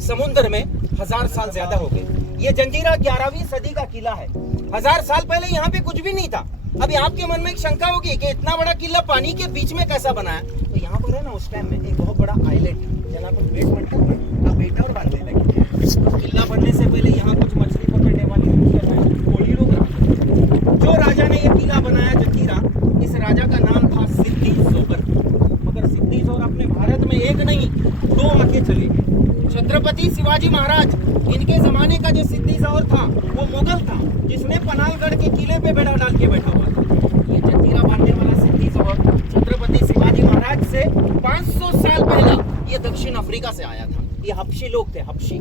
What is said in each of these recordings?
समुद्र में 1000 साल ज्यादा हो गए। ये जंजीरा 11वीं सदी का किला है। 1000 साल पहले यहाँ पे कुछ भी नहीं था। अभी आपके मन में एक शंका होगी कि इतना बड़ा किला पानी के बीच में कैसा बना है। तो यहाँ पर है ना, उस टाइम में एक बहुत बड़ा आइलैंड जहाँ पर बेट बनता है, बेटा और बांधने लगे। किला बनने से पहले यहाँ कुछ मछली पकड़ने वाले कोई लोग रहते। जो राजा ने ये किला बनाया जंजीरा, इस राजा का नाम था सिद्दी जोहर। मगर सिद्दी जोहर अपने भारत में एक नहीं 2 आके चले गए। छत्रपति शिवाजी महाराज, इनके जमाने का जो सिद्दी जोहर था वो मुगल था, जिसने पनालगढ़ के किले पे बेड़ा डाल के बैठा हुआ था। ये जंजीरा बांधने वाला सिद्दी जोहर छत्रपति शिवाजी महाराज से 500 साल पहले ये दक्षिण अफ्रीका से आया था। ये हबशी लोग थे, हबशी।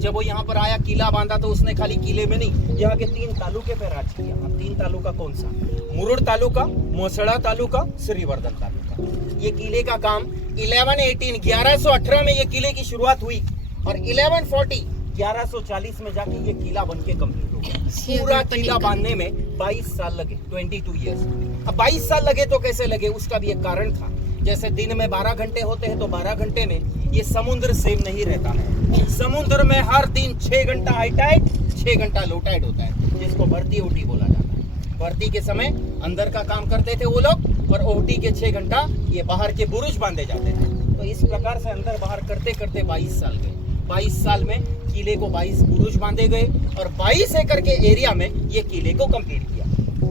जब वो यहाँ पर आया, किला बांधा, तो उसने खाली किले में नहीं, यहाँ के 3 तालुके पे राज किया। अब 3 तालुका कौन सा? मुरुड तालुका, मोसड़ा तालुका, श्रीवर्धन तालुका। ये किले का काम 1118 में ये किले की शुरुआत हुई और 1140 में जाके ये किला बन के कंप्लीट हो गया। पूरा किला बांधने में 22 साल लगे, 22 ईयर्स। अब 22 साल लगे तो कैसे लगे, उसका भी एक कारण था। जैसे दिन में 12 घंटे होते हैं तो 12 घंटे में ये समुद्र सेम नहीं रहता है। समुद्र में हर दिन 6 घंटा हाई टाइड, 6 घंटा लो टाइड होता है, जिसको भर्ती ओटी बोला जाता है। भर्ती के समय अंदर का काम करते थे वो लोग, और ओटी के 6 घंटा ये बाहर के बुरुज बांधे जाते थे। तो इस प्रकार से अंदर बाहर करते करते 22 साल गए। 22 साल में किले को 22 बुरुज बांधे गए और 22 एकड़ के एरिया में ये किले को कंप्लीट किया।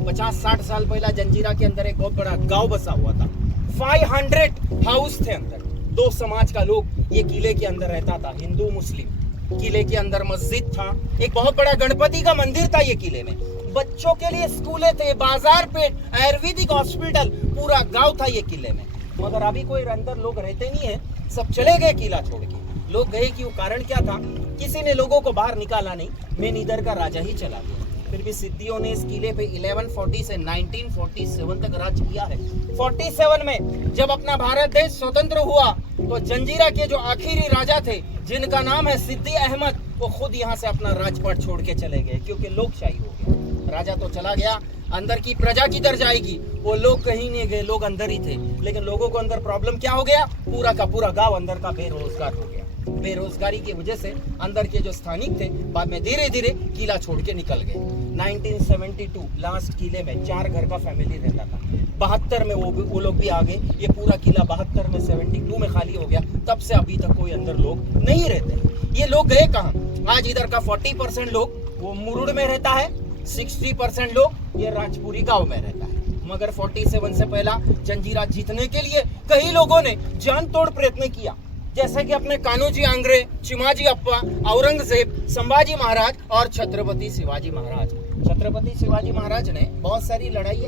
50-60 साल पहला जंजीरा के अंदर एक बहुत बड़ा गांव बसा हुआ था। 500 हाउस थे अंदर। 2 समाज का लोग ये किले के अंदर रहता था, हिंदू मुस्लिम। किले के अंदर मस्जिद था, एक बहुत बड़ा गणपति का मंदिर था ये किले में। बच्चों के लिए स्कूलें थे, बाजार पेट, आयुर्वेदिक हॉस्पिटल, पूरा गांव था ये किले में। मगर अभी कोई अंदर लोग रहते नहीं है, सब चले गए किला छोड़ के। लोग गए कि वो कारण क्या था, किसी ने लोगों को बाहर निकाला नहीं, मेन इधर का राजा ही चला गया। फिर भी सिद्दियों ने इस किले पे 1140 से 1947 तक राज किया है। 47 में जब अपना भारत देश स्वतंत्र हुआ तो जंजीरा के जो आखिरी राजा थे, जिनका नाम है सिद्दी अहमद, वो खुद यहाँ से अपना राजपाट छोड़ के चले गए, क्योंकि लोकशाही हो गया। राजा तो चला गया, अंदर की प्रजा किधर जाएगी? वो लोग कहीं नहीं गए, लोग अंदर ही थे। लेकिन लोगों को अंदर प्रॉब्लम क्या हो गया, पूरा का पूरा गांव अंदर का बेरोजगार हो गया। बेरोजगारी की वजह से अंदर के जो स्थानिक थे बाद में धीरे धीरे किला छोड़ के निकल गए। 1972 लास्ट किले में 4 घर का फैमिली रहता था। 72 में वो लोग भी आ गए। ये पूरा किला 72 में 72 में खाली हो गया। तब से अभी तक कोई अंदर लोग नहीं रहते। ये लोग गए कहाँ? आज इधर का 40% लोग वो मुरुड में रहता है, 60% लोग ये राजपुरी गांव में रहता है। मगर 47 से पहला जंजीरा जीतने के लिए कई लोगों ने जान तोड़ प्रयत्न किया, जैसे कि अपने कान्होजी आंग्रे, चिमाजी अप्पा, औरंगजेब, संभाजी महाराज और छत्रपति शिवाजी महाराज। छत्रपति शिवाजी महाराज ने बहुत सारी लढाई की,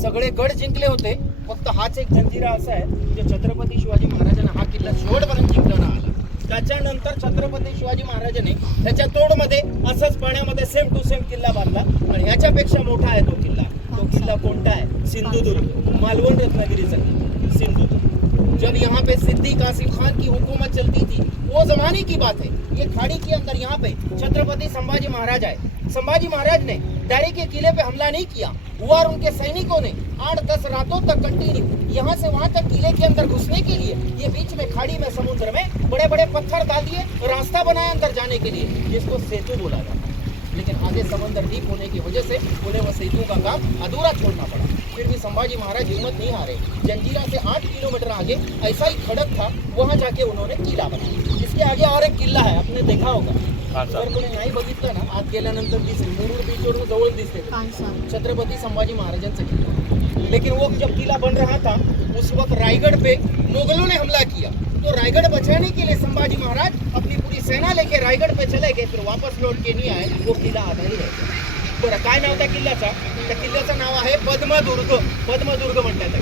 सगळे गड जिंकले होते, फक्त हाच एक जंजीरा असा आहे जो छत्रपती शिवाजी महाराजांना हा किल्ला शेवटपर्यंत जिंकवला आला। त्याच्यानंतर छत्रपती शिवाजी महाराजांनी त्याच्या तोडमध्ये असंच पाण्यामध्ये सेम टू सेम किल्ला बांधला आणि ह्याच्यापेक्षा मोठा आहे तो किल्ला। तो किल्ला कोणता है? सिंधुदुर्ग, मालवण रत्नागिरीचा सिंधुदुर्ग। जब यहाँ पे सिद्दी कासिम खान की हुकूमत चलती थी, वो जमाने की बात है। ये खाड़ी के अंदर यहाँ पे छत्रपति संभाजी महाराज आए। संभाजी महाराज ने डायरेक्ट ये किले पे हमला नहीं किया, वो और उनके सैनिकों ने 8-10 रातों तक कंटिन्यू यहाँ से वहां तक किले के अंदर घुसने के लिए ये बीच में खाड़ी में समुद्र में बड़े बड़े पत्थर डाल दिए, रास्ता बनाया अंदर जाने के लिए, जिसको सेतु बोला जाता है। लेकिन आगे समंदर डीप होने की वजह से उन्हें वह सेतु का काम अधूरा छोड़ना पड़ा। फिर भी संभाजी महाराज हिम्मत नहीं हारे। जंजीरा से 8 किलोमीटर आगे ऐसा ही खड़क था, वहां जाके उन्होंने किला बनाया। इसके आगे और एक किल्ला है, आपने देखा होगा। जर कोणी नाही बघितलं ना, आत गेल्यानंतर दिसेल, मुरुड बीचवरून जवळ दिसते छत्रपति संभाजी महाराजांचा किल्ला। लेकिन वो जब किला बन रहा था उस वक्त रायगढ़ पे मुगलों ने हमला किया, तो रायगढ़ बचाने के लिए संभाजी महाराज अपनी पूरी सेना लेके रायगढ़ पे चले गए, फिर वापस लौट के नहीं आए। वो किला आधा ही रह बरं, काय नाव त्या किल्ल्याचा? त्या किल्ल्याचं नाव आहे पद्मदुर्ग। पद्मदुर्ग म्हटलं जातं।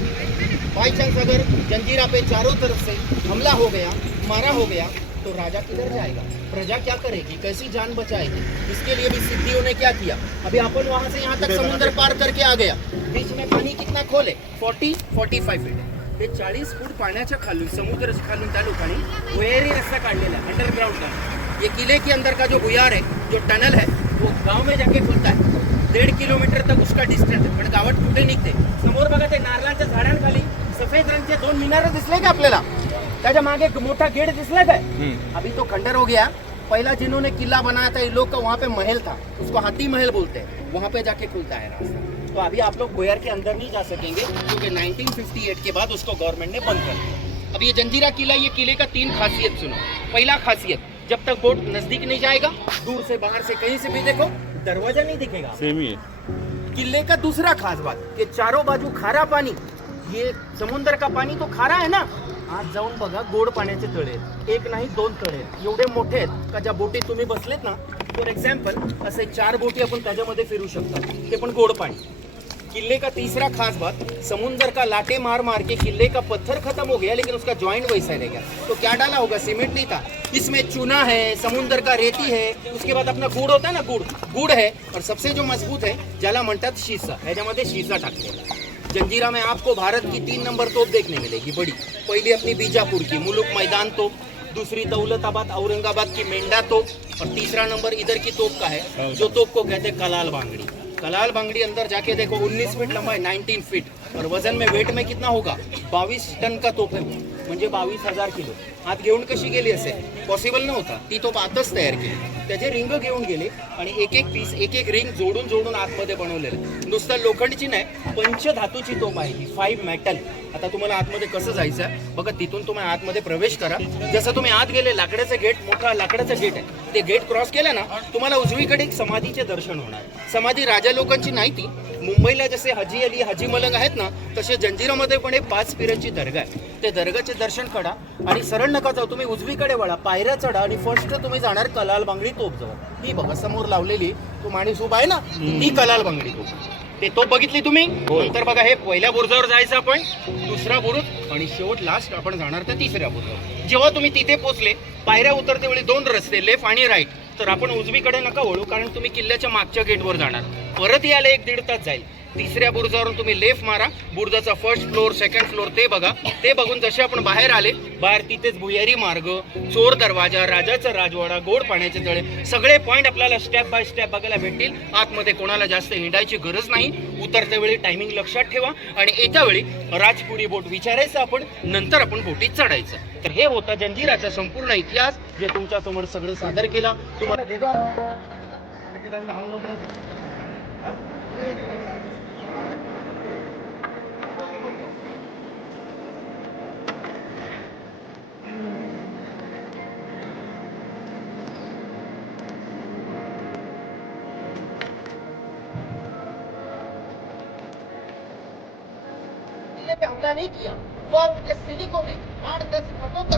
बाई चांस अगर जंजीरा पे चारों तरफ से हमला हो गया, मारा हो गया, तो राजा किधर जाएगा? प्रजा क्या करेगी? कैसी जान बचाएगी? इसके लिए भी सिद्धियों ने क्या किया, अभी अपन वहां से यहाँ तक समुद्र पार करके आ गया। बीच में पानी कितना खोल है? 40-45 फीट है। ते 40 फूट पाण्याच्या खालून, समुद्र खालून त्या लोकांनी वैरी रस्ता काढलेला है, अंडरग्राउंड का। ये किले के अंदर का जो भुयार है, जो टनल है, वो गांव में जाके खुलता है। 1.5 किलोमीटर तक उसका डिस्टन्स है, पण गावात कुठे निघते? समोर बघा ते नारळाच्या झाडांखाली सफेद रंगचे 2 मिनार दिसले का आपल्याला? त्याच्या मागे एक मोठा गेट दिसला काय, अभी तो खंडर हो गया। पहला जिन्होंने किला बनाया था ये लोग का, वहाँ पे महल था, उसको हाथी महल बोलते हैं, वहाँ पे जाके खुलता है रास्ता। तो अभी आप लोग बोयर के अंदर नहीं जा सकेंगे क्योंकि 1958 के बाद उसको गवर्नमेंट ने बंद कर दिया। अब ये जंजीरा किला, ये किले का 3 खासियत सुनो। पहला खासियत, जब तक बोट नजदीक नहीं जाएगा, दूर से बाहर से कहीं से भी देखो दरवाजा नहीं दिखेगा, सेम ही है। किले का दूसरा खास बात, कि चारों बाजू खारा पाणी, ये समुद्र का पाणी तो खारा आहे ना, आज जाऊन बघा गोड पाण्याचे तळे आहेत, एक नाही 2 तळे आहेत, एवढे मोठे आहेत का ज्या बोटीत तुम्ही बसलेत ना, फॉर एक्झाम्पल असे 4 बोटी आपण त्याच्यामध्ये फिरू शकतो, ते पण गोड पाणी। किले का तीसरा खास बात, समुंदर का लाटे मार मार के किले का पत्थर खत्म हो गया लेकिन उसका जॉइंट वैसा रह गया। तो क्या डाला होगा, सीमेंट नहीं था, इसमें चूना है, समुंदर का रेती है, उसके बाद अपना गुड़ होता है ना, गुड़ है, और सबसे जो मजबूत है ज्याला म्हणतात शीसा, ह्याच्यामध्ये शीसा टाकलेला। जंजीरा में आपको भारत की 3 नंबर तोप देखने मिलेगी बड़ी। पहली अपनी बीजापुर की मुलुक मैदान तोप, दूसरी दौलताबाद औरंगाबाद की मेंढा तोप, और तीसरा नंबर इधर की तोप का है जो तोप को कहते हैं कलाल बांगड़ी। कलाल बांगड़ी अंदर जाके देखो 19 फीट लंबा है, 19 फीट, और वजन में वेट में कितना होगा, 22 टन का तोप है, म्हणजे 22,000 किलो। आत घेऊन कशी गेली असेल, पॉसिबल नव्हता, ती तोप आतच तयार केली, त्याचे रिंग घेऊन गेले आणि एक एक पीस, एक एक रिंग जोडून जोडून आतमध्ये बनवलेलं। नुसतं लोखंडची नाही, पंचधातूची तोप आहे ही, 5 मेटल। आता तुम्हाला आतमध्ये कसं जायचं आहे बघा, तिथून तुम्ही आतमध्ये प्रवेश करा, जसं तुम्ही आत गेले, लाकडाचं गेट, मोठा लाकडाचं गेट आहे, ते गेट क्रॉस केलं ना, तुम्हाला उजवीकडे एक समाधीचे दर्शन होणार। समाधी राजा लोकांची नाही ती, मुंबईला जसे हाजी अली, हाजी मलंग आहेत ना, तसे जंजिरामध्ये पण 5 पिरांची दर्गा आहे, ते दर्गाचे दर्शन करा आणि सरळ नका जाऊ, तुम्ही उजवीकडे वळा, पायऱ्या चढा आणि फर्स्ट तुम्ही जाणार कलाल बांगडी तोप जवळ। ही बघा समोर लावलेली, तो माणूस उभा आहे ना, ती कलाल बांगडी तोप, ते तोप बघितली तुम्ही। नंतर बघा हे पहिल्या बुरुजावर जायचं आपण, दुसरा बुरुज, आणि शेवट लास्ट आपण जाणार त्या तिसऱ्या बुरुजावर। जेव्हा तुम्ही तिथे पोहोचले, पायऱ्या उतरते वेळी 2 रस्ते, लेफ्ट आणि राईट, तर आपण उजवीकडे नका वळू, कारण तुम्ही किल्ल्याच्या मागच्या गेटवर जाणार, परत यायला 1-1.5 तास जाईल। तिसऱ्या बुरुजावरून तुम्ही लेफ्ट मारा, बुरुजाचा फर्स्ट फ्लोर, सेकंड फ्लोर ते बघा, ते बघून जसे आपण बाहेर आले, बाहेर तिथेच भुयारी मार्ग, चोर दरवाजा, राजाचा राजवाडा, गोड पाण्याचे तळे, सगळे पॉईंट आपल्याला स्टेप बाय स्टेप बघायला भेटतील। आतमध्ये कोणाला जास्त हिंडायची गरज नाही, उतरत्या वेळी टायमिंग लक्षात ठेवा, आणि येत्या वेळी राजपुरी बोट विचारायचं आपण, नंतर आपण बोटीत चढायचं। तर हे होता जंजिराचा संपूर्ण इतिहास, जे तुमच्या समोर सगळं सादर केला तुम्हाला। हमला नहीं किया, वो आप सिटी को